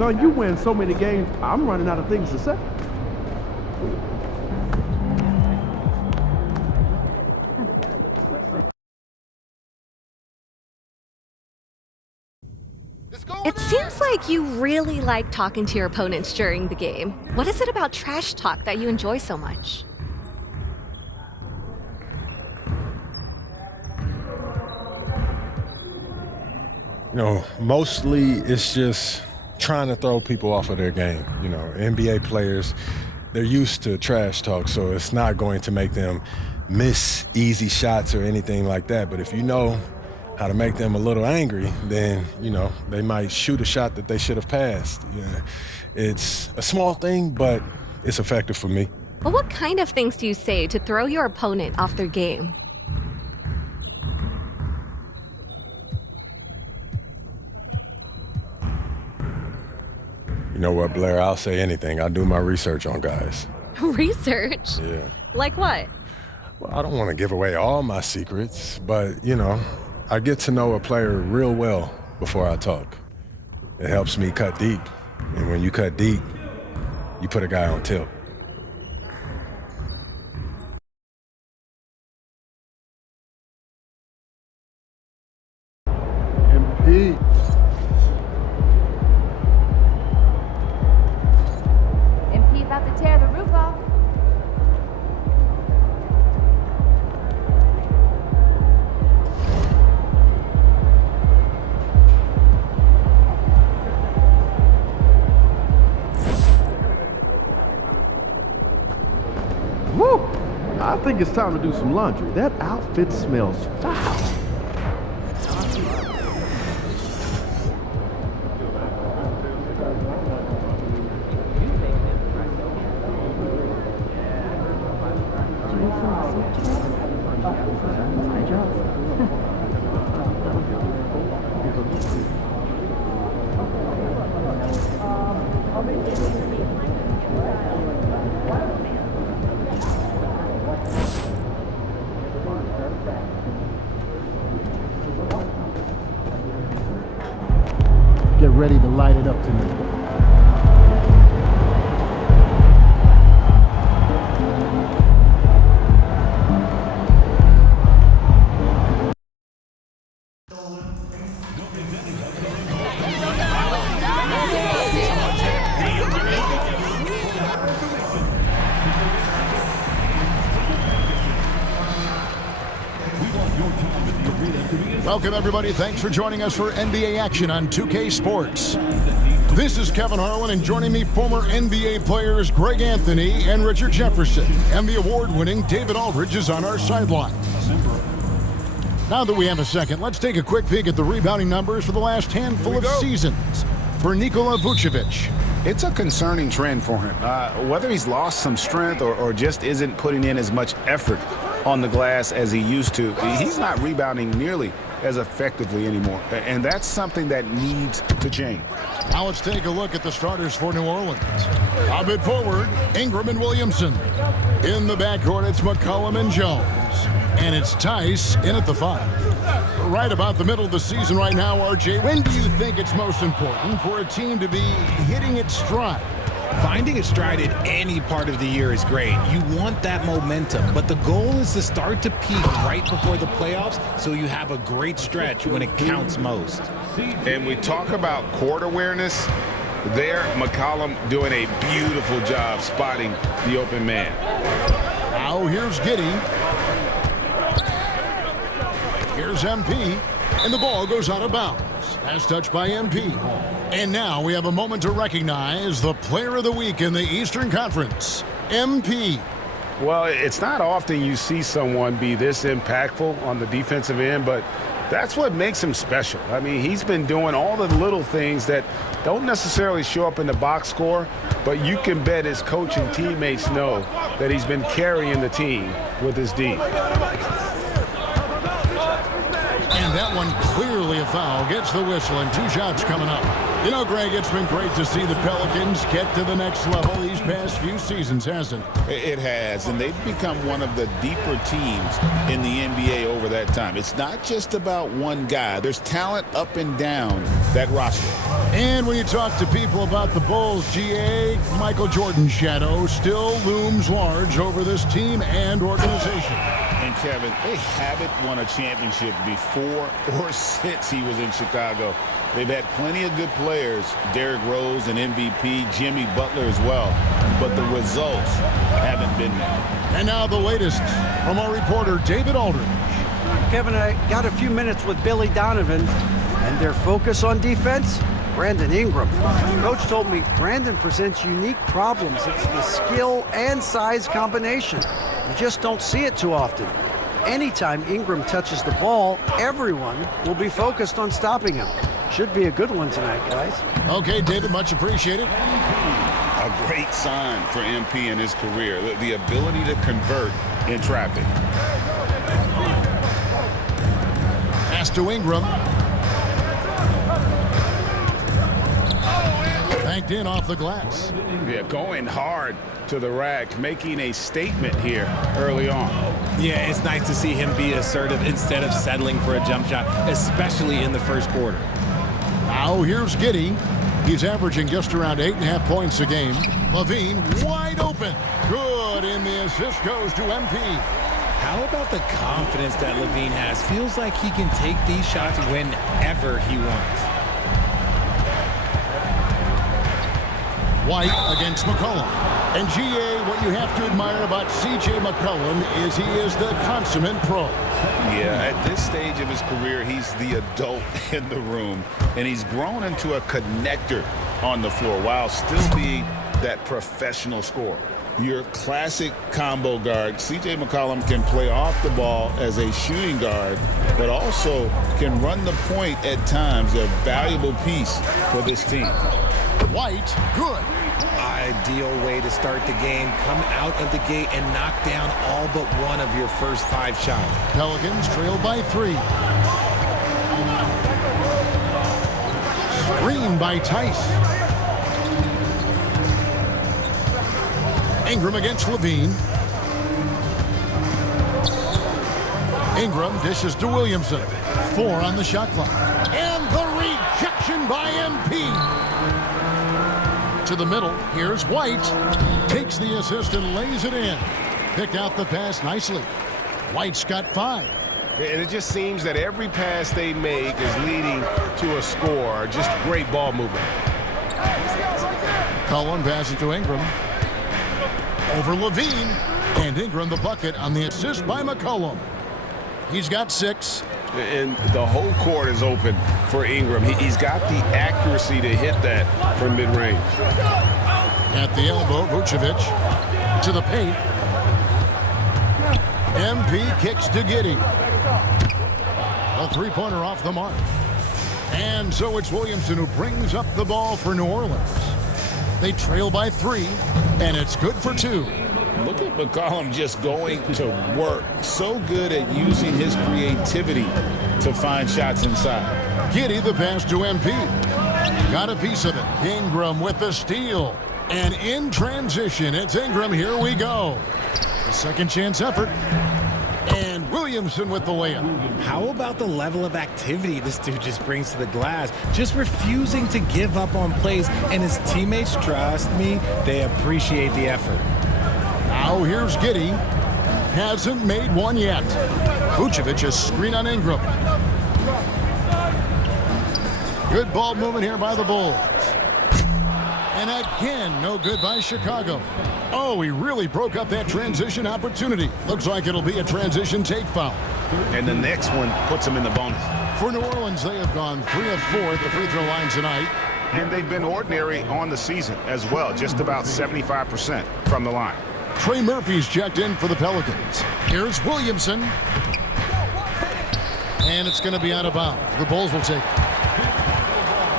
son, you win so many games, I'm running out of things to say. It seems like you really like talking to your opponents during the game. What is it about trash talk that you enjoy so much? You know, mostly it's just trying to throw people off of their game. You know, NBA players, they're used to trash talk, so it's not going to make them miss easy shots or anything like that. But if you know how to make them a little angry, then, you know, they might shoot a shot that they should have passed. Yeah. It's a small thing, but it's effective for me. Well, what kind of things do you say to throw your opponent off their game? You know what, Blair, I'll say anything. I do my research on guys. Research? Yeah. Like what? Well, I don't want to give away all my secrets, but, you know, I get to know a player real well before I talk. It helps me cut deep. And when you cut deep, you put a guy on tilt. MP. MP about to tear the roof off. Woo! I think it's time to do some laundry. That outfit smells foul. Get ready to light it up tonight. Welcome, everybody. Thanks for joining us for NBA action on 2K Sports. This is Kevin Harlan, and joining me, former NBA players Greg Anthony and Richard Jefferson. And the award-winning David Aldridge is on our sideline. Now that we have a second, let's take a quick peek at the rebounding numbers for the last handful of seasons for Nikola Vucevic. It's a concerning trend for him. Whether he's lost some strength or just isn't putting in as much effort on the glass as he used to, he's not rebounding nearly as effectively anymore. And that's something that needs to change. Now let's take a look at the starters for New Orleans. A bit forward, Ingram and Williamson. In the backcourt, it's McCollum and Jones. And it's Tice in at the 5. Right about the middle of the season right now, RJ. When do you think it's most important for a team to be hitting its stride? Finding a stride at any part of the year is great. You want that momentum, but the goal is to start to peak right before the playoffs so you have a great stretch when it counts most. And we talk about court awareness. There, McCollum doing a beautiful job spotting the open man. Now here's Giddey. Here's MP, and the ball goes out of bounds. Pass touched by MP. And now we have a moment to recognize the player of the week in the Eastern Conference, MP. Well, it's not often you see someone be this impactful on the defensive end, but that's what makes him special. I mean, he's been doing all the little things that don't necessarily show up in the box score, but you can bet his coach and teammates know that he's been carrying the team with his D. And that one clearly a foul. Gets the whistle, and 2 shots coming up. You know, Greg, it's been great to see the Pelicans get to the next level these past few seasons, hasn't it? It has, and they've become one of the deeper teams in the NBA over that time. It's not just about one guy. There's talent up and down that roster. And when you talk to people about the Bulls, GA, Michael Jordan's shadow still looms large over this team and organization. And Kevin, they haven't won a championship before or since he was in Chicago. They've had plenty of good players, Derrick Rose and MVP, Jimmy Butler as well, but the results haven't been there. And now the latest from our reporter, David Aldridge. Kevin, I got a few minutes with Billy Donovan, and their focus on defense, Brandon Ingram. Coach told me Brandon presents unique problems. It's the skill and size combination. You just don't see it too often. Anytime Ingram touches the ball, everyone will be focused on stopping him. Should be a good one tonight, guys. Okay, David, much appreciated. A great sign for MP in his career, the ability to convert in traffic. Pass to Ingram. Banked in off the glass. Yeah, going hard to the rack, making a statement here early on. Yeah, it's nice to see him be assertive instead of settling for a jump shot, especially in the first quarter. Now here's Giddey. He's averaging just around 8.5 points a game. Levine wide open. Good, and the assist goes to MP. How about the confidence that Levine has? Feels like he can take these shots whenever he wants. White against McCollum. And GA, what you have to admire about CJ McCollum is he is the consummate pro. Yeah, at this stage of his career, he's the adult in the room, and he's grown into a connector on the floor while still being that professional scorer. Your classic combo guard, CJ McCollum can play off the ball as a shooting guard, but also can run the point at times, a valuable piece for this team. White, good. Ideal way to start the game. Come out of the gate and knock down all but one of your first 5 shots. Pelicans trail by 3. Screen by Tice. Ingram against Levine. Ingram dishes to Williamson. 4 on the shot clock. And the rejection by MP. To the middle, here's White. Takes the assist and lays it in. Picked out the pass nicely. White's got 5. And it just seems that every pass they make is leading to a score. Just great ball movement. Cullen passes to Ingram. Over Levine. And Ingram the bucket on the assist by McCollum. He's got 6. And the whole court is open for Ingram. He's got the accuracy to hit that from mid-range. At the elbow, Vucevic to the paint. MP kicks to Giddey. A 3-pointer off the mark. And so it's Williamson who brings up the ball for New Orleans. They trail by 3, and it's good for 2. Look at McCollum just going to work. So good at using his creativity to find shots inside. Giddey the pass to MP. Got a piece of it. Ingram with the steal. And in transition, it's Ingram. Here we go. A second chance effort. And Williamson with the layup. How about the level of activity this dude just brings to the glass? Just refusing to give up on plays, and his teammates, trust me, they appreciate the effort. Now here's Giddey. Hasn't made one yet. Vucevic a screen on Ingram. Good ball movement here by the Bulls. And again, no good by Chicago. Oh, he really broke up that transition opportunity. Looks like it'll be a transition take foul. And the next one puts him in the bonus. For New Orleans, they have gone 3 of 4 at the free throw line tonight. And they've been ordinary on the season as well, just about 75% from the line. Trey Murphy's checked in for the Pelicans. Here's Williamson. And it's going to be out of bounds. The Bulls will take it.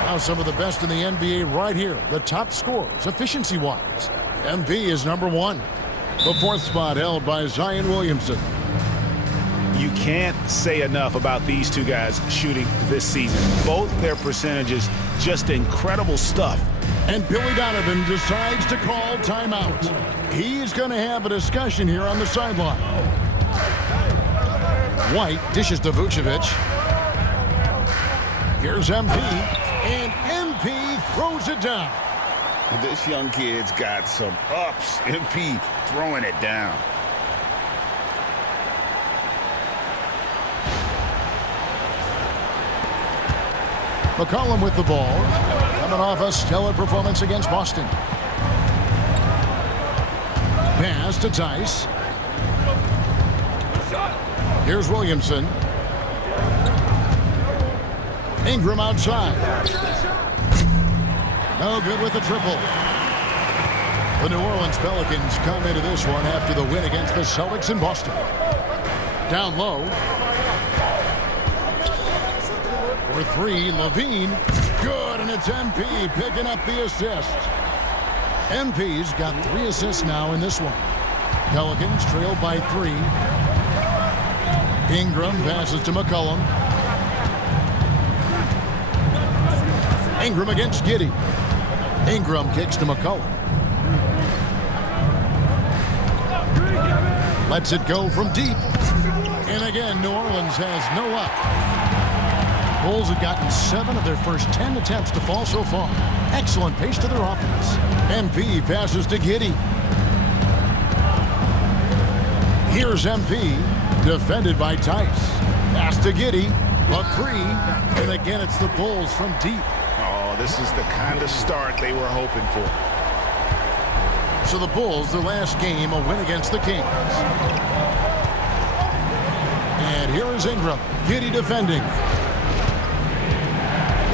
Now some of the best in the NBA right here. The top scorers, efficiency-wise. MP is number 1. The 4th spot held by Zion Williamson. You can't say enough about these two guys shooting this season. Both their percentages, just incredible stuff. And Billy Donovan decides to call timeout. He's going to have a discussion here on the sideline. White dishes to Vucevic. Here's MP, and MP throws it down. This young kid's got some ups. MP throwing it down. McCollum with the ball. Coming off a stellar performance against Boston. Pass to Tice. Here's Williamson. Ingram outside. No good with the triple. The New Orleans Pelicans come into this one after the win against the Celtics in Boston. Down low. For three, Levine. Good, and it's MP picking up the assist. MP's got 3 assists now in this one. Pelicans trail by 3. Ingram passes to McCollum. Ingram against Giddey. Ingram kicks to McCollum. Lets it go from deep. And again, New Orleans has no luck. Bulls have gotten 7 of their first 10 attempts to fall so far. Excellent pace to their offense. MP passes to Giddey. Here's MP, defended by Tice. Pass to Giddey, a 3, and again it's the Bulls from deep. Oh, this is the kind of start they were hoping for. So the Bulls, their last game, a win against the Kings. And here is Ingram, Giddey defending.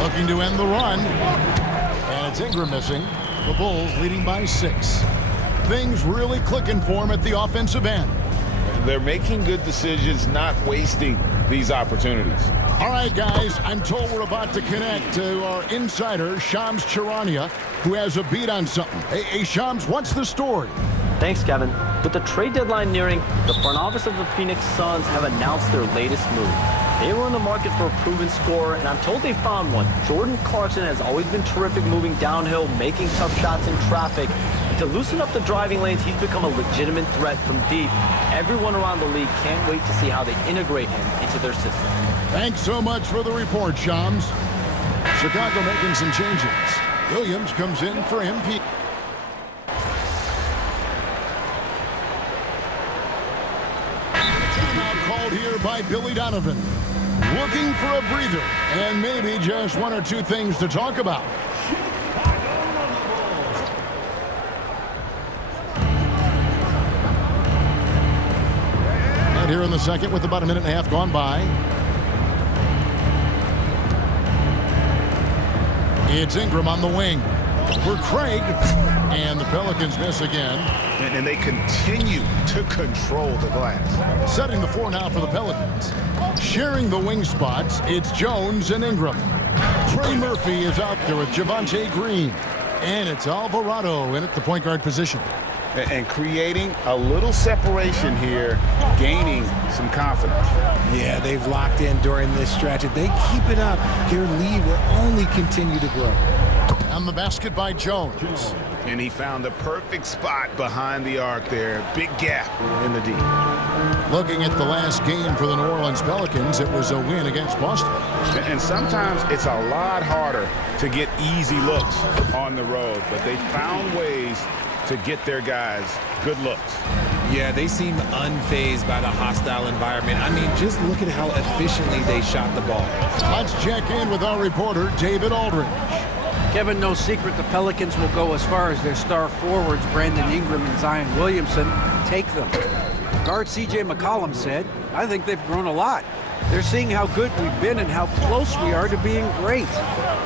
Looking to end the run. And it's Ingram missing. The Bulls leading by 6. Things really clicking for him at the offensive end. They're making good decisions, not wasting these opportunities. All right, guys, I'm told we're about to connect to our insider, Shams Charania, who has a beat on something. Hey, Shams, what's the story? Thanks, Kevin. With the trade deadline nearing, the front office of the Phoenix Suns have announced their latest move. They were in the market for a proven scorer, and I'm told they found one. Jordan Clarkson has always been terrific moving downhill, making tough shots in traffic. And to loosen up the driving lanes, he's become a legitimate threat from deep. Everyone around the league can't wait to see how they integrate him into their system. Thanks so much for the report, Shams. Chicago making some changes. Williams comes in for MP. Timeout called here by Billy Donovan. Looking for a breather and maybe just 1 or 2 things to talk about. And here in the second with about 1.5 minutes gone by. It's Ingram on the wing for Craig, and the Pelicans miss again. And they continue to control the glass. Setting the floor now for the Pelicans. Sharing the wing spots, it's Jones and Ingram. Trey Murphy is out there with Javonte Green. And it's Alvarado in at the point guard position. And creating a little separation here, gaining some confidence. Yeah, they've locked in during this stretch. If they keep it up, their lead will only continue to grow. On the basket by Jones. And he found the perfect spot behind the arc there. Big gap in the D. Looking at the last game for the New Orleans Pelicans, it was a win against Boston. And sometimes it's a lot harder to get easy looks on the road, but they found ways to get their guys good looks. Yeah, they seem unfazed by the hostile environment. I mean, just look at how efficiently they shot the ball. Let's check in with our reporter, David Aldridge. Kevin, no secret the Pelicans will go as far as their star forwards, Brandon Ingram and Zion Williamson, take them. Guard C.J. McCollum said, I think they've grown a lot. They're seeing how good we've been and how close we are to being great.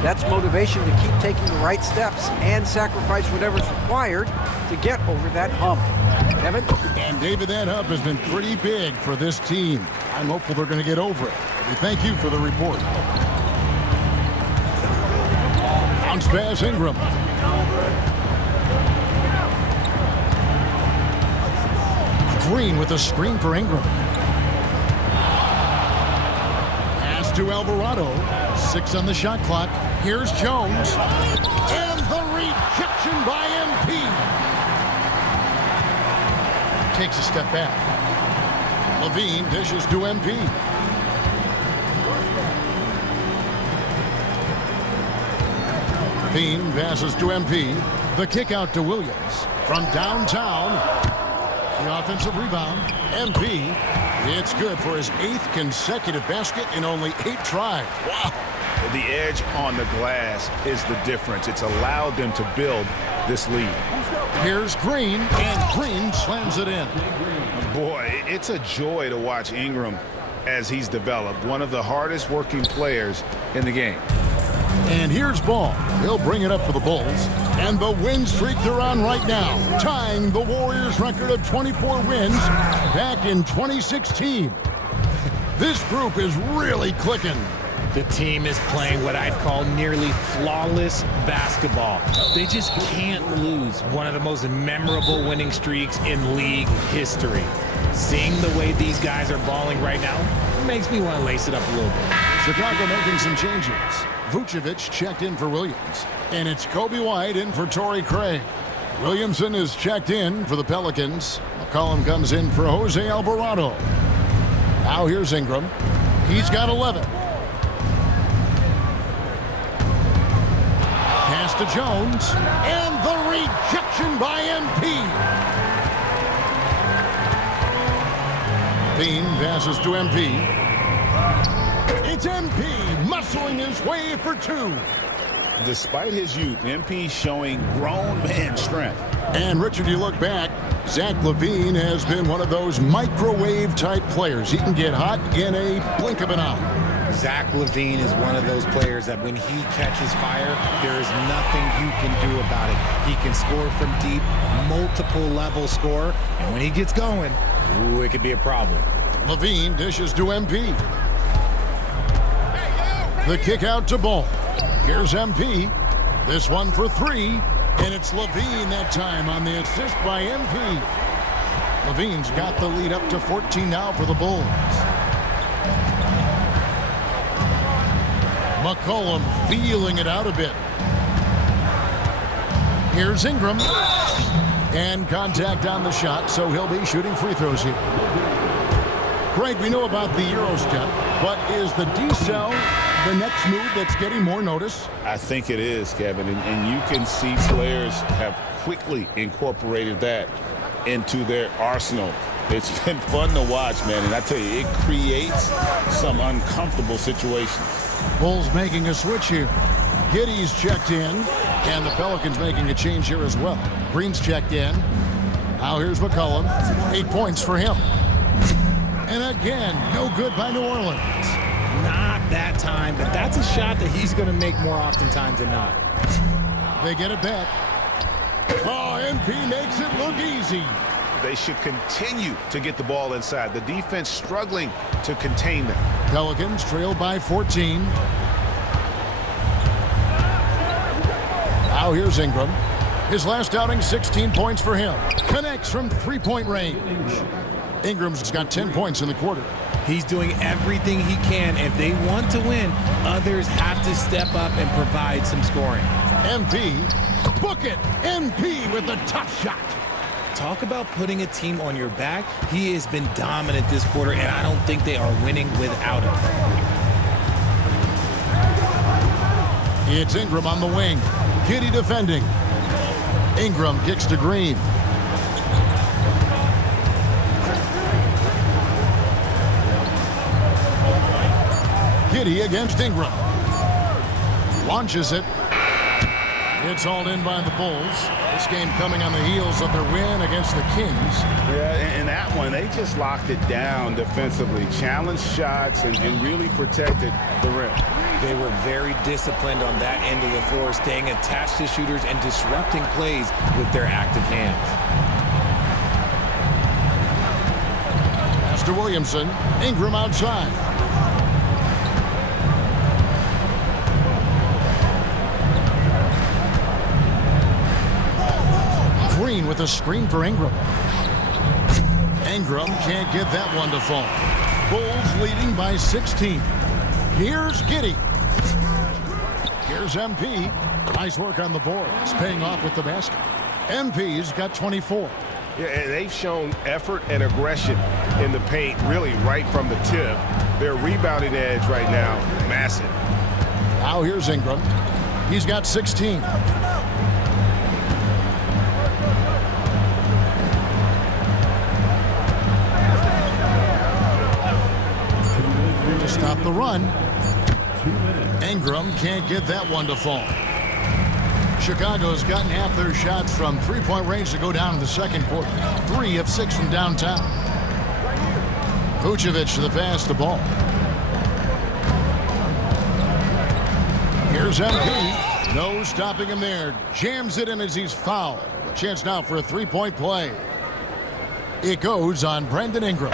That's motivation to keep taking the right steps and sacrifice whatever's required to get over that hump. Kevin? And David, that hump has been pretty big for this team. I'm hopeful they're going to get over it. We thank you for the report. Bounce pass, Ingram. Green with a screen for Ingram. Pass to Alvarado. 6 on the shot clock. Here's Jones. And the rejection by MP. Takes a step back. Levine dishes to MP. Levine passes to MP. The kick out to Williams. From downtown. The offensive rebound. MP. It's good for his 8th consecutive basket in only 8 tries. Wow. The edge on the glass is the difference. It's allowed them to build this lead. Here's Green, and Green slams it in. Boy, it's a joy to watch Ingram as he's developed. One of the hardest working players in the game. And here's Ball. He'll bring it up for the Bulls. And the win streak they're on right now, tying the Warriors' record of 24 wins back in 2016. This group is really clicking. The team is playing what I'd call nearly flawless basketball. They just can't lose. One of the most memorable winning streaks in league history. Seeing the way these guys are balling right now makes me want to lace it up a little bit. Chicago making some changes. Vucevic checked in for Williams. And it's Kobe White in for Torrey Craig. Williamson is checked in for the Pelicans. McCollum comes in for Jose Alvarado. Now here's Ingram. He's got 11. Pass to Jones. And the rejection by MP. Levine passes to MP. It's MP muscling his way for 2. Despite his youth, MP showing grown man strength. And Richard, you look back, Zach LaVine has been one of those microwave-type players. He can get hot in a blink of an eye. Zach LaVine is one of those players that when he catches fire, there is nothing you can do about it. He can score from deep, multiple level score, and when he gets going, ooh, it could be a problem. LaVine dishes to MP. The kick out to Ball. Here's MP. This one for 3. And it's Levine that time on the assist by MP. Levine's got the lead up to 14 now for the Bulls. McCollum feeling it out a bit. Here's Ingram. And contact on the shot, so he'll be shooting free throws here. Greg, we know about the Euro step, but is the decel the next move that's getting more notice? I think it is, Kevin, and you can see players have quickly incorporated that into their arsenal. It's been fun to watch, man, and I tell you, it creates some uncomfortable situations. Bulls making a switch here. Giddey's checked in, and the Pelicans making a change here as well. Green's checked in. Now here's McCollum. 8 points for him. And again, no good by New Orleans. Not that time, but that's a shot that he's going to make more oftentimes than not. They get it back. Oh, MP makes it look easy. They should continue to get the ball inside. The defense struggling to contain them. Pelicans trail by 14. Now here's Ingram. His last outing, 16 points for him. Connects from 3-point range. Ingram's got 10 points in the quarter. He's doing everything he can. If they want to win, others have to step up and provide some scoring. MP, book it. MP with a tough shot. Talk about putting a team on your back. He has been dominant this quarter, and I don't think they are winning without him. It's Ingram on the wing. Giddey defending. Ingram kicks to Green. Giddey against Ingram. Launches it. It's hauled in by the Bulls. This game coming on the heels of their win against the Kings. Yeah, in that one, they just locked it down defensively. Challenged shots and really protected the rim. They were very disciplined on that end of the floor, staying attached to shooters and disrupting plays with their active hands. Pass to Williamson. Ingram outside. Green with a screen for Ingram. Ingram can't get that one to fall. Bulls leading by 16. Here's Giddey. Here's MP. Nice work on the board. It's paying off with the basket. MP's got 24. Yeah, and they've shown effort and aggression in the paint, really right from the tip. Their rebounding edge right now, massive. Now here's Ingram. He's got 16. To stop the run. Ingram can't get that one to fall. Chicago's gotten half their shots from three-point range to go down in the second quarter. 3 of 6 from downtown. Vucevic to the pass, the ball. Here's MP. No stopping him there. Jams it in as he's fouled. A chance now for a three-point play. It goes on Brandon Ingram.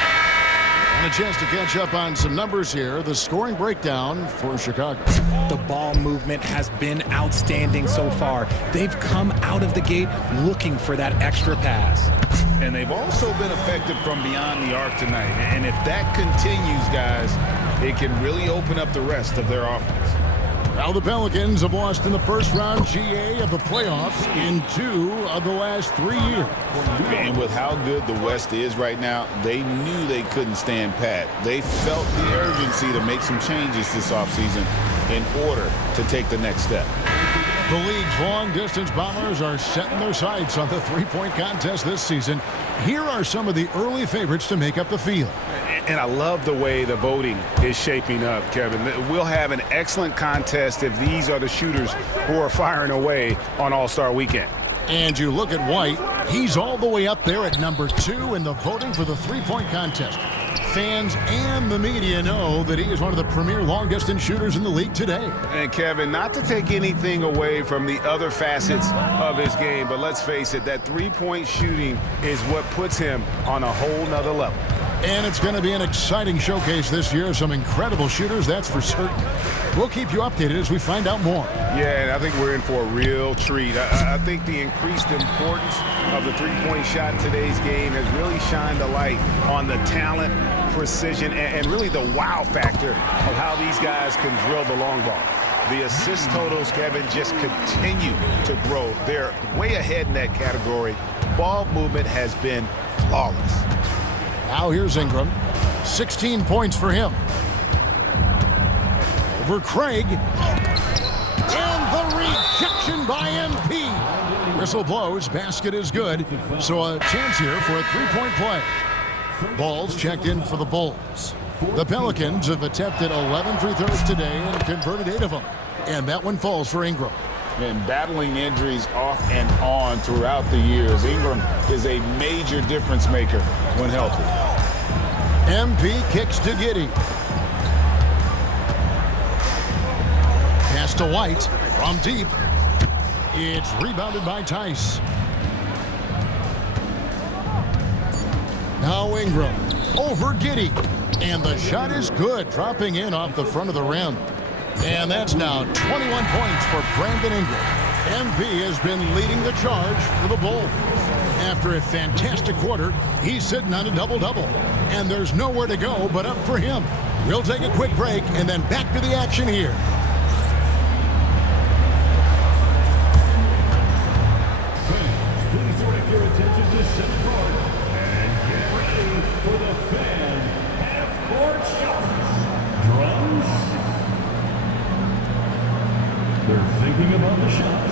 And a chance to catch up on some numbers here. The scoring breakdown for Chicago. The ball movement has been outstanding so far. They've come out of the gate looking for that extra pass. And they've also been effective from beyond the arc tonight. And if that continues, guys, it can really open up the rest of their offense. Now the Pelicans have lost in the first round GA of the playoffs in 2 of the last 3 years. And with how good the West is right now, they knew they couldn't stand pat. They felt the urgency to make some changes this offseason in order to take the next step. The league's long-distance bombers are setting their sights on the three-point contest this season. Here are some of the early favorites to make up the field. And I love the way the voting is shaping up, Kevin. We'll have an excellent contest if these are the shooters who are firing away on All-Star Weekend. And you look at White, he's all the way up there at number 2 in the voting for the three-point contest. Fans and the media know that he is one of the premier long-distance shooters in the league today. And Kevin, not to take anything away from the other facets of his game, but let's face it, that three-point shooting is what puts him on a whole nother level. And it's going to be an exciting showcase this year. Some incredible shooters, that's for certain. We'll keep you updated as we find out more. Yeah, and I think we're in for a real treat. I think the increased importance of the three-point shot in today's game has really shined a light on the talent, precision, and really the wow factor of how these guys can drill the long ball. The assist totals, Kevin, just continue to grow. They're way ahead in that category. Ball movement has been flawless. Now here's Ingram. 16 points for him. Over Craig. And the rejection by MP. Whistle blows. Basket is good. So a chance here for a three-point play. Ball's checked in for the Bulls. The Pelicans have attempted 11 free throws today and converted 8 of them. And that one falls for Ingram. And battling injuries off and on throughout the years, Ingram is a major difference maker when healthy. MP kicks to Giddey. Pass to White from deep. It's rebounded by Tice. Now Ingram over Giddey. And the shot is good, dropping in off the front of the rim. And that's now 21 points for Brandon Ingram. MP has been leading the charge for the Bulls. After a fantastic quarter, he's sitting on a double-double. And there's nowhere to go but up for him. We'll take a quick break and then back to the action here. Please direct your attention to center court and get ready for the fan half-court shots. Drums. They're thinking about the shot.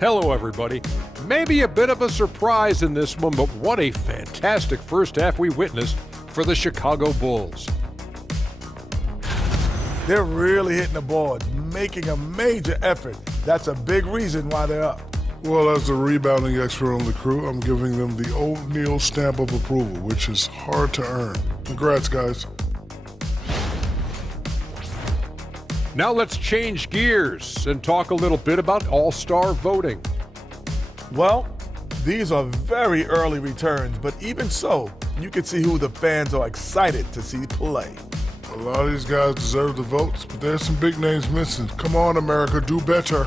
Hello, everybody. Maybe a bit of a surprise in this one, but what a fantastic first half we witnessed for the Chicago Bulls. They're really hitting the ball, making a major effort. That's a big reason why they're up. Well, as the rebounding expert on the crew, I'm giving them the O'Neal stamp of approval, which is hard to earn. Congrats, guys. Now let's change gears and talk a little bit about All-Star voting. Well, these are very early returns, but even so, you can see who the fans are excited to see play. A lot of these guys deserve the votes, but there's some big names missing. Come on, America, do better.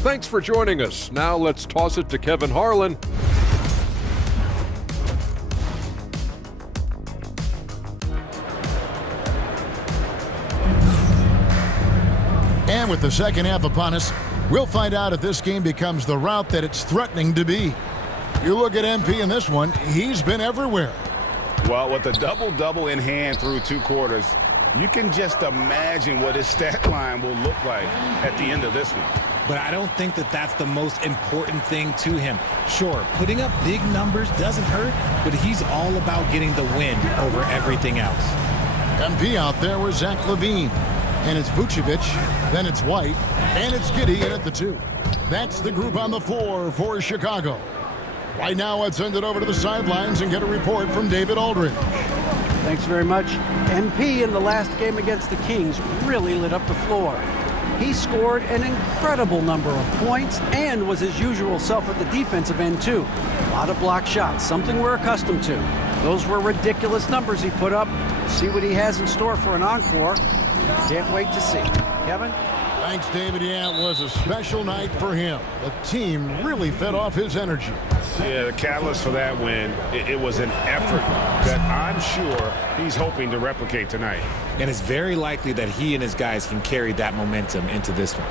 Thanks for joining us. Now let's toss it to Kevin Harlan. And with the second half upon us, we'll find out if this game becomes the route that it's threatening to be. You look at MP in this one, he's been everywhere. Well, with a double-double in hand through 2 quarters, you can just imagine what his stat line will look like at the end of this one. But I don't think that that's the most important thing to him. Sure, putting up big numbers doesn't hurt, but he's all about getting the win over everything else. MP out there with Zach LaVine. And it's Vucevic, then it's White, and it's Giddey in at the 2. That's the group on the floor for Chicago. Right now, let's send it over to the sidelines and get a report from David Aldridge. Thanks very much. MP in the last game against the Kings really lit up the floor. He scored an incredible number of points and was his usual self at the defensive end, too. A lot of block shots, something we're accustomed to. Those were ridiculous numbers he put up. See what he has in store for an encore. Can't wait to see. Kevin? Thanks, David. Yeah, it was a special night for him. The team really fed off his energy. Yeah, the catalyst for that win, it was an effort that I'm sure he's hoping to replicate tonight. And it's very likely that he and his guys can carry that momentum into this one.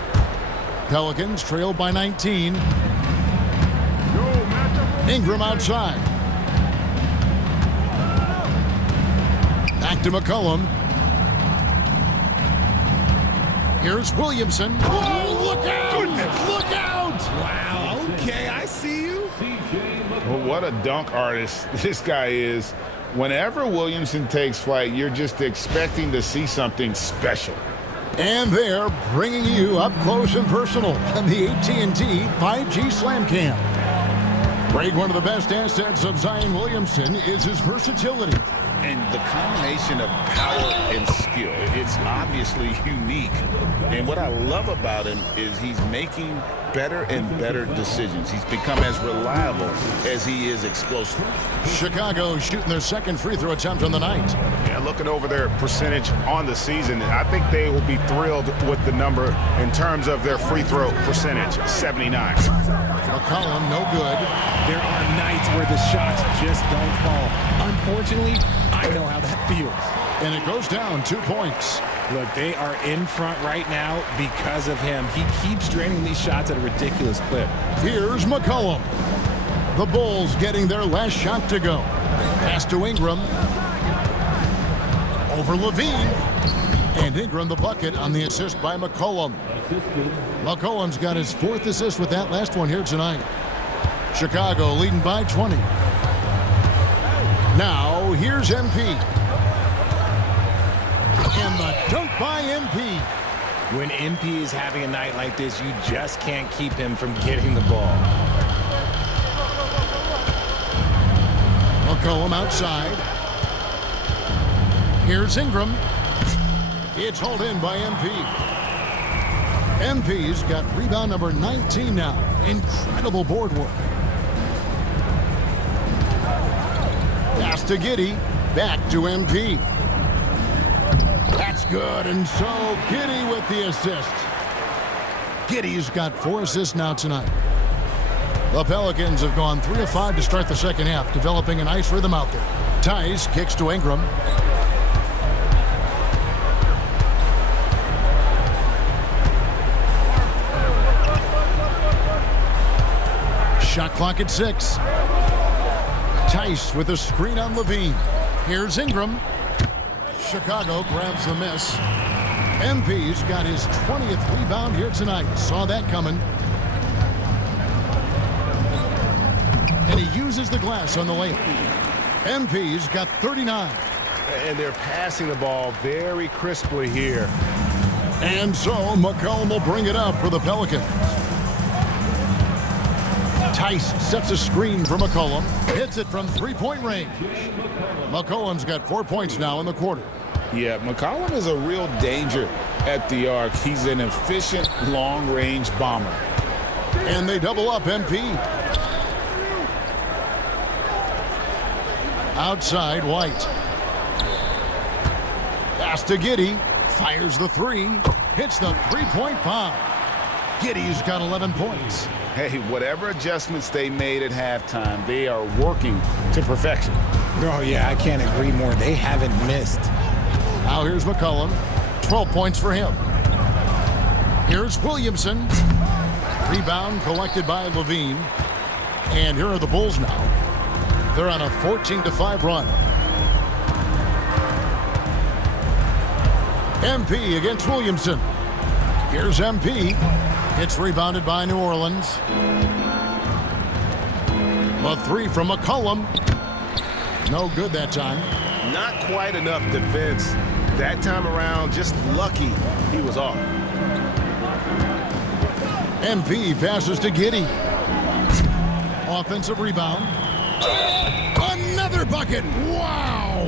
Pelicans trailed by 19. Ingram outside. Back to McCollum. Here's Williamson. Oh, look out! Goodness. Look out! Wow, okay, I see you. Well, what a dunk artist this guy is. Whenever Williamson takes flight, you're just expecting to see something special. And they're bringing you up close and personal on the AT&T 5G Slam Cam. Greg, one of the best assets of Zion Williamson is his versatility. And the combination of power and skill, it's obviously unique. And what I love about him is he's making better and better decisions. He's become as reliable as he is explosive. Chicago shooting their second free throw attempt on the night. Yeah, looking over their percentage on the season, I think they will be thrilled with the number in terms of their free throw percentage, 79. McCollum, no good. There are nights where the shots just don't fall. Unfortunately, I know how that feels. And it goes down 2 points. Look, they are in front right now because of him. He keeps draining these shots at a ridiculous clip. Here's McCollum. The Bulls getting their last shot to go. Pass to Ingram. Over LaVine. And Ingram the bucket on the assist by McCollum. McCollum's got his 4th assist with that last one here tonight. Chicago leading by 20. Now, here's MP. And the dunk by MP. When MP is having a night like this, you just can't keep him from getting the ball. McCollum outside. Here's Ingram. It's hauled in by MP. MP's got rebound number 19 now. Incredible board work. Pass to Giddey. Back to MP. That's good, and so Giddey with the assist. Giddey's got 4 assists now tonight. The Pelicans have gone 3 of 5 to start the second half, developing a nice rhythm out there. Tice kicks to Ingram. Shot clock at 6. Tice with a screen on LaVine. Here's Ingram. Chicago grabs the miss. MP's got his 20th rebound here tonight. Saw that coming. And he uses the glass on the layup. MP's got 39. And they're passing the ball very crisply here. And so McCollum will bring it up for the Pelicans. Tice sets a screen for McCollum. Hits it from 3-point range. McCollum's got 4 points now in the quarter. Yeah, McCollum is a real danger at the arc. He's an efficient long-range bomber. And they double up MP. Outside, White. Pass to Giddey. Fires the three. Hits the three-point bomb. Giddey's got 11 points. Hey, whatever adjustments they made at halftime, they are working to perfection. Oh, yeah, I can't agree more. They haven't missed. Now here's McCollum. 12 points for him. Here's Williamson. Rebound collected by Levine. And here are the Bulls now. They're on a 14-5 run. MP against Williamson. Here's MP. It's rebounded by New Orleans. The three from McCollum. No good that time. Not quite enough defense. That time around, just lucky he was off. MP passes to Giddey. Offensive rebound. Another bucket. Wow.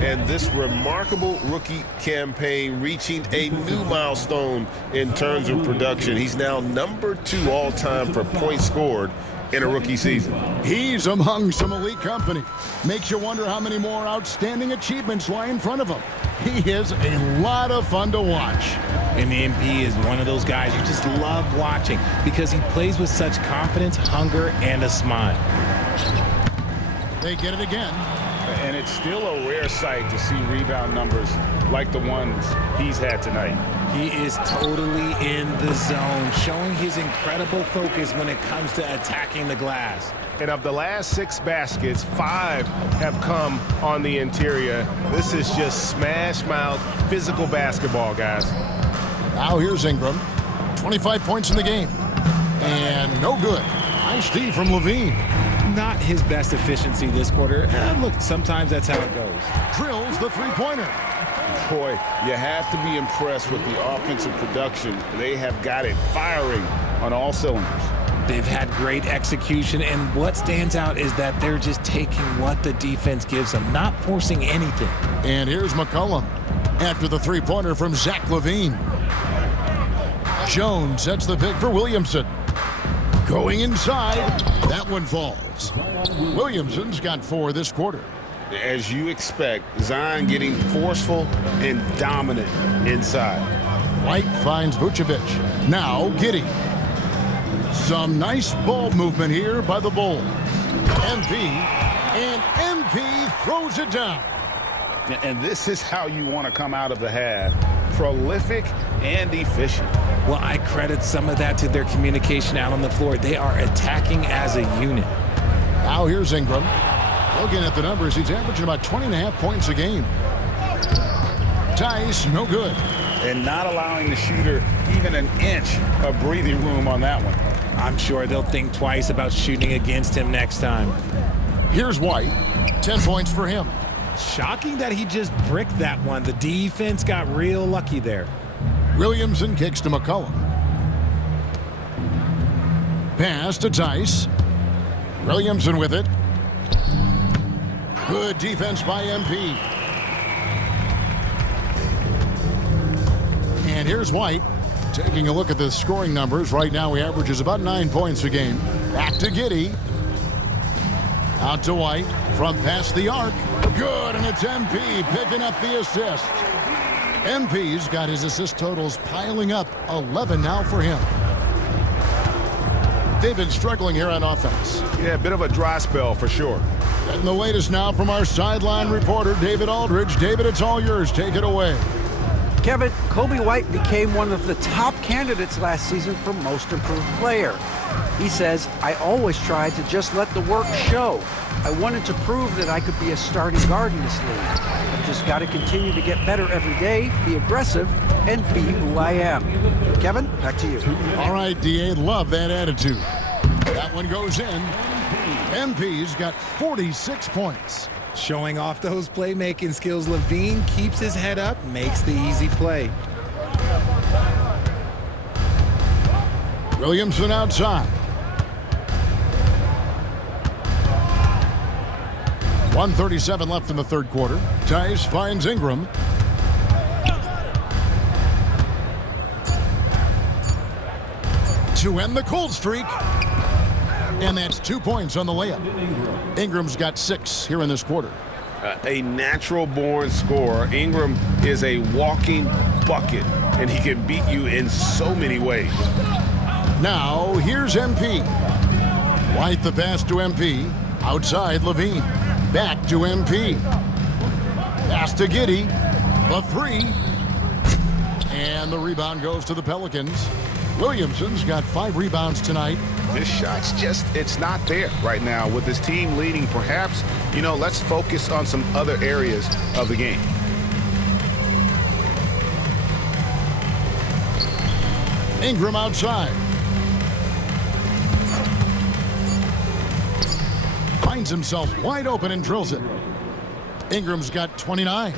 And this remarkable rookie campaign reaching a new milestone in terms of production. He's now number 2 all-time for points scored in a rookie season. He's among some elite company. Makes you wonder how many more outstanding achievements lie in front of him. He is a lot of fun to watch. And MP is one of those guys you just love watching because he plays with such confidence, hunger, and a smile. They get it again. And it's still a rare sight to see rebound numbers like the ones he's had tonight. He is totally in the zone, showing his incredible focus when it comes to attacking the glass. And of the last 6 baskets, 5 have come on the interior. This is just smash-mouth physical basketball, guys. Now here's Ingram. 25 points in the game. And no good. Nice D from Levine. Not his best efficiency this quarter. Look, sometimes that's how it goes. Drills the three-pointer. Boy, you have to be impressed with the offensive production. They have got it firing on all cylinders. They've had great execution, and what stands out is that they're just taking what the defense gives them, not forcing anything. And here's McCollum after the three-pointer from Zach LaVine. Jones sets the pick for Williamson. Going inside, that one falls. Williamson's got 4 this quarter. As you expect, Zion getting forceful and dominant inside. White finds Vucevic. Now Giddey. Some nice ball movement here by the Bulls. MP, and MP throws it down. And this is how you want to come out of the half. Prolific and efficient. Well, I credit some of that to their communication out on the floor. They are attacking as a unit. Now here's Ingram. Looking at the numbers, he's averaging about 20.5 points a game. Tice, no good. And not allowing the shooter even an inch of breathing room on that one. I'm sure they'll think twice about shooting against him next time. Here's White. 10 points for him. Shocking that he just bricked that one. The defense got real lucky there. Williamson kicks to McCollum. Pass to Tice. Williamson with it. Good defense by MP. And here's White. Taking a look at the scoring numbers. Right now he averages about 9 points a game. Back to Giddey. Out to White. From past the arc. Good, and it's MP picking up the assist. MP's got his assist totals piling up. 11 now for him. They've been struggling here on offense. Yeah, a bit of a dry spell for sure. And the latest now from our sideline reporter, David Aldridge. David, it's all yours. Take it away. Kevin, Kobe White became one of the top candidates last season for Most Improved Player. He says, I always tried to just let the work show. I wanted to prove that I could be a starting guard in this league. I've just got to continue to get better every day, be aggressive, and be who I am. Kevin, back to you. All right, D.A., love that attitude. That one goes in. MP's got 46 points. Showing off those playmaking skills, Levine keeps his head up, makes the easy play. Williamson outside. 1:37 left in the third quarter. Tice finds Ingram. To end the cold streak. And that's 2 points on the layup. Ingram's got 6 here in this quarter. A natural-born scorer. Ingram is a walking bucket, and he can beat you in so many ways. Now, here's MP. White the pass to MP. Outside, Levine. Back to MP. Pass to Giddey. The three. And the rebound goes to the Pelicans. Williamson's got 5 rebounds tonight. This shot's just, it's not there right now. With his team leading, perhaps, let's focus on some other areas of the game. Ingram outside. Finds himself wide open and drills it. Ingram's got 29.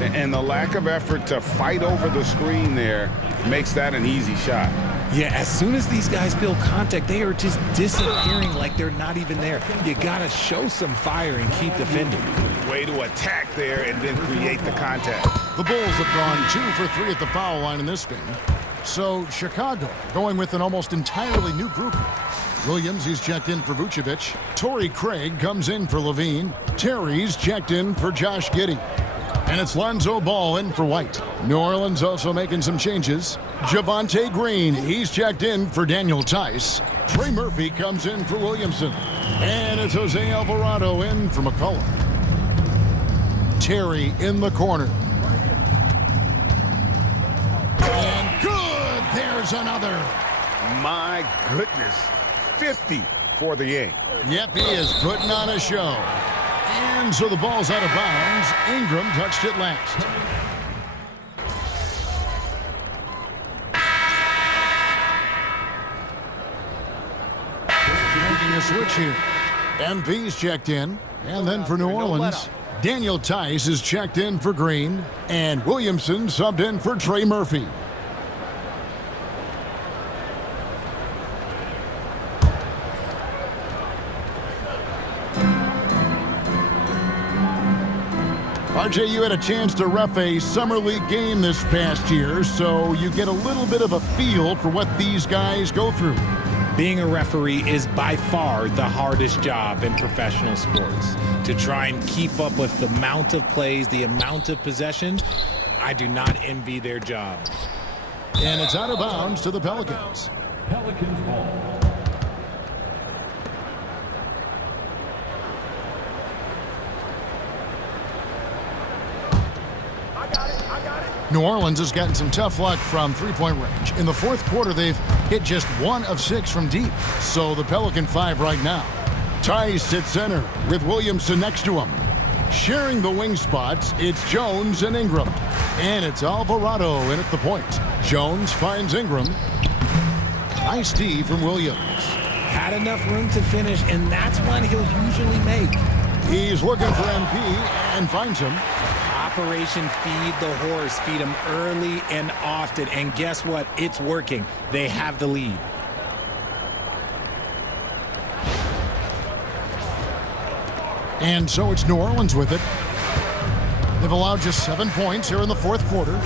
And the lack of effort to fight over the screen there makes that an easy shot. Yeah, as soon as these guys feel contact, they are just disappearing like they're not even there. You got to show some fire and keep defending. Way to attack there and then create the contact. The Bulls have gone 2 for 3 at the foul line in this game. So Chicago going with an almost entirely new group. Williams, he's checked in for Vucevic. Torrey Craig comes in for Levine. Terry's checked in for Josh Giddey. And it's Lonzo Ball in for White. New Orleans also making some changes. Javonte Green, he's checked in for Daniel Tice. Trey Murphy comes in for Williamson. And it's Jose Alvarado in for McCullough. Terry in the corner. And good! There's another. My goodness. 50 for the game. Yep, he is putting on a show. And so the ball's out of bounds. Ingram touched it last. Making a switch here. MP's checked in. And then for New Orleans, Daniel Tice is checked in for Green. And Williamson subbed in for Trey Murphy. RJ, you had a chance to ref a Summer League game this past year, so you get a little bit of a feel for what these guys go through. Being a referee is by far the hardest job in professional sports. To try and keep up with the amount of plays, the amount of possessions, I do not envy their job. And it's out of bounds to the Pelicans. Pelicans ball. New Orleans has gotten some tough luck from three-point range. In the fourth quarter, they've hit just 1 of 6 from deep. So the Pelican 5 right now. Tice at center with Williamson next to him. Sharing the wing spots, it's Jones and Ingram. And it's Alvarado in at the point. Jones finds Ingram. Nice D from Williams. Had enough room to finish, and that's one he'll usually make. He's looking for MP and finds him. Operation Feed the Horse. Feed him early and often. And guess what? It's working. They have the lead. And so it's New Orleans with it. They've allowed just 7 points here in the fourth quarter.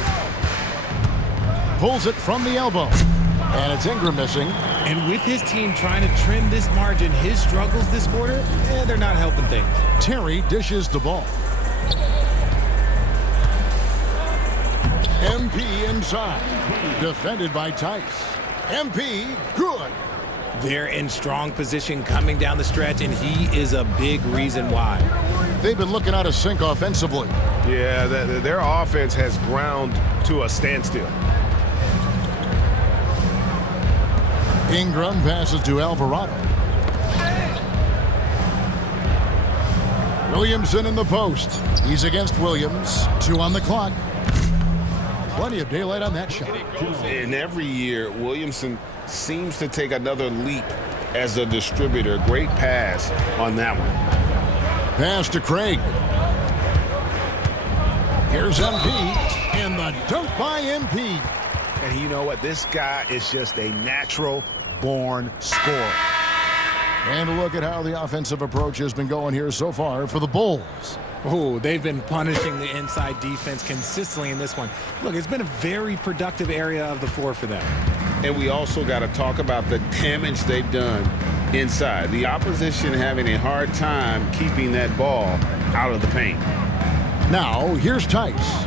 Pulls it from the elbow. And it's Ingram missing. And with his team trying to trim this margin, his struggles this quarter, they're not helping things. Terry dishes the ball. MP inside. Defended by Tice. MP, good. They're in strong position coming down the stretch, and he is a big reason why. They've been looking out of sync offensively. Yeah, their offense has ground to a standstill. Ingram passes to Alvarado. Williamson in the post. He's against Williams. 2 on the clock. Plenty of daylight on that shot. And every year, Williamson seems to take another leap as a distributor. Great pass on that one. Pass to Craig. Here's MP, and the dunk by MP. And you know what? This guy is just a natural-born scorer. And look at how the offensive approach has been going here so far for the Bulls. Oh, they've been punishing the inside defense consistently in this one. Look, it's been a very productive area of the floor for them. And we also got to talk about the damage they've done inside. The opposition having a hard time keeping that ball out of the paint. Now, here's Tice.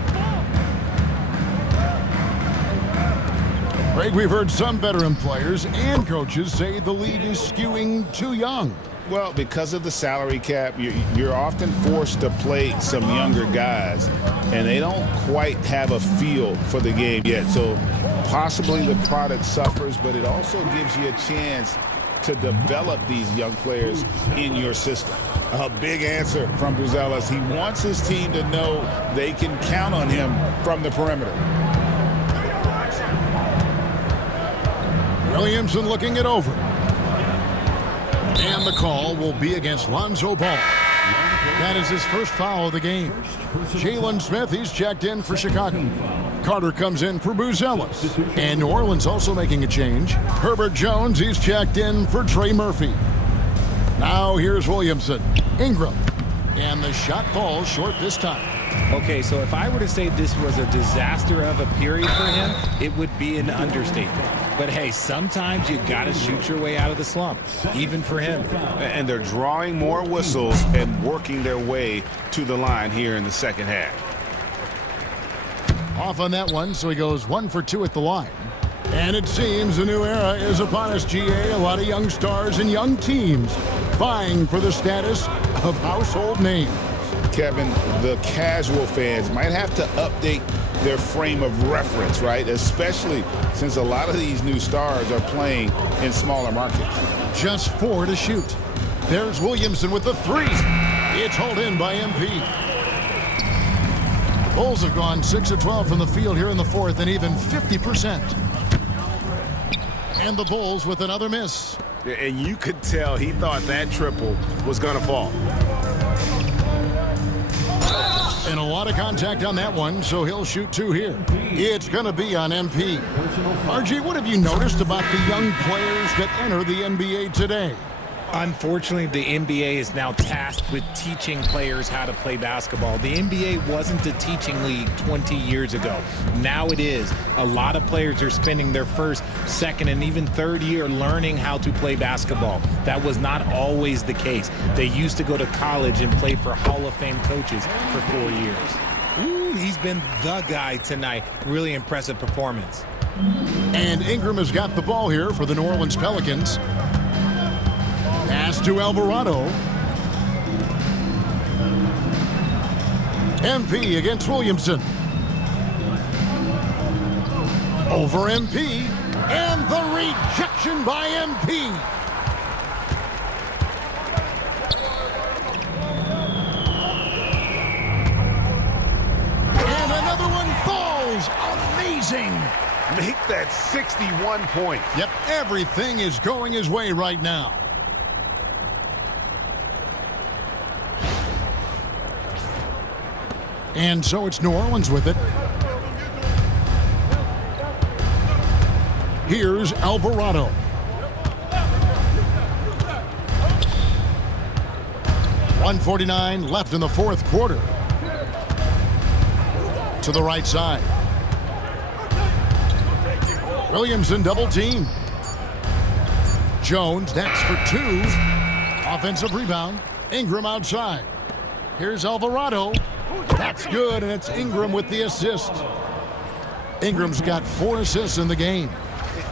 Greg, we've heard some veteran players and coaches say the league is skewing too young. Well, because of the salary cap, you're often forced to play some younger guys, and they don't quite have a feel for the game yet. So possibly the product suffers, but it also gives you a chance to develop these young players in your system. A big answer from Bruzelas. He wants his team to know they can count on him from the perimeter. Williamson looking it over. And the call will be against Lonzo Ball. That is his first foul of the game. Jalen Smith, he's checked in for Chicago. Carter comes in for Bruzelas. And New Orleans also making a change. Herbert Jones, he's checked in for Trey Murphy. Now here's Williamson. Ingram. And the shot falls short this time. Okay, so if I were to say this was a disaster of a period for him, it would be an understatement. But hey, sometimes you got to shoot your way out of the slump, even for him. And they're drawing more whistles and working their way to the line here in the second half. Off on that one, so he goes 1 for 2 at the line. And it seems a new era is upon us, GA. A lot of young stars and young teams vying for the status of household names. Kevin, the casual fans might have to update their frame of reference, right? Especially since a lot of these new stars are playing in smaller markets. Just 4 to shoot. There's Williamson with the 3. It's hauled in by MP. Bulls have gone 6 of 12 from the field here in the fourth and even 50%. And the Bulls with another miss. And you could tell he thought that triple was going to fall. And a lot of contact on that one, so he'll shoot 2 here. It's going to be on MP. RG, what have you noticed about the young players that enter the NBA today? Unfortunately, the NBA is now tasked with teaching players how to play basketball. The NBA wasn't a teaching league 20 years ago. Now it is. A lot of players are spending their first, second, and even third year learning how to play basketball. That was not always the case. They used to go to college and play for Hall of Fame coaches for 4 years. Ooh, he's been the guy tonight. Really impressive performance. And Ingram has got the ball here for the New Orleans Pelicans. Pass to Alvarado. MP against Williamson. Over MP. And the rejection by MP. And another one falls. Amazing. Make that 61 points. Yep, everything is going his way right now. And so it's New Orleans with it. Here's Alvarado. .149 left in the fourth quarter. To the right side. Williamson double team. Jones, that's for 2. Offensive rebound. Ingram outside. Here's Alvarado. That's good, and it's Ingram with the assist. Ingram's got 4 assists in the game.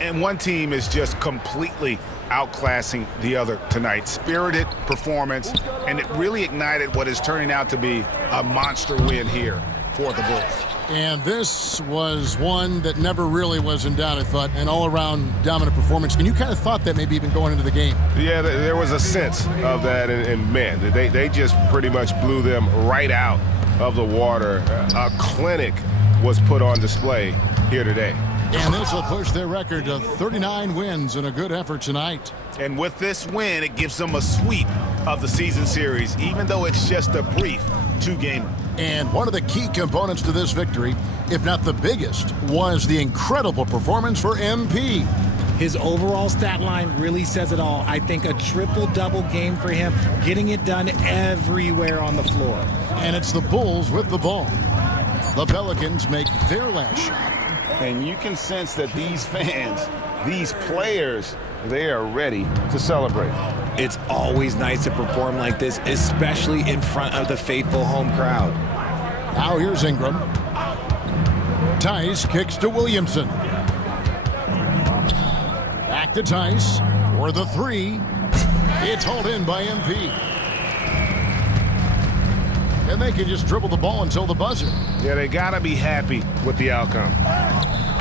And one team is just completely outclassing the other tonight. Spirited performance, and it really ignited what is turning out to be a monster win here for the Bulls. And this was one that never really was in doubt, I thought, an all-around dominant performance. And you kind of thought that maybe even going into the game. Yeah, there was a sense of that, and man, they just pretty much blew them right out of the water. A clinic was put on display here today. And this will push their record to 39 wins and a good effort tonight. And with this win, it gives them a sweep of the season series, even though it's just a brief 2-gamer. And one of the key components to this victory, if not the biggest, was the incredible performance for MP. His overall stat line really says it all. I think a triple-double game for him, getting it done everywhere on the floor. And it's the Bulls with the ball. The Pelicans make their last shot. And you can sense that these fans, these players, they are ready to celebrate. It's always nice to perform like this, especially in front of the faithful home crowd. Now here's Ingram. Tice kicks to Williamson. Back to Tice for the three. It's hauled in by MP. And they can just dribble the ball until the buzzer. Yeah, they got to be happy with the outcome.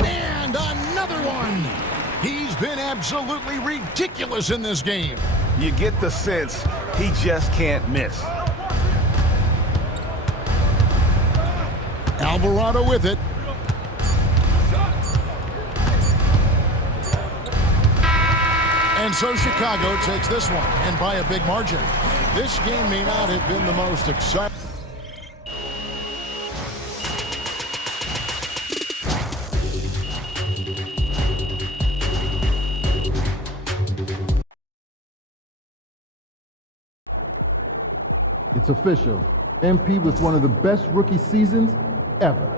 And another one. He's been absolutely ridiculous in this game. You get the sense he just can't miss. Alvarado with it. And so Chicago takes this one, and by a big margin. This game may not have been the most exciting. It's official. MP was one of the best rookie seasons ever.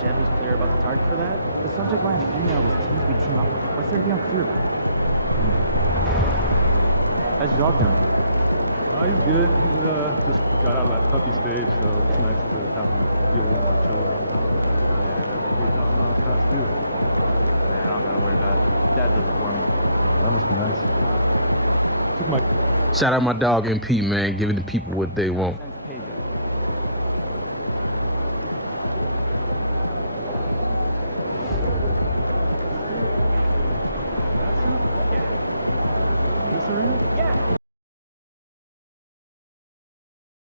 Jen was clear about the target for that. The subject line of the email was teams we team up with. What's there to be unclear about? How's your dog doing? He's good. He's just got out of that puppy stage, so it's nice to have him be a little more chill around the house. Yeah, I never $3,000 past due. Yeah, I don't gotta worry about it. Dad did it for me. Oh, that must be nice. Took my Shout out my dog MP, man, giving the people what they want. This arena? Yeah.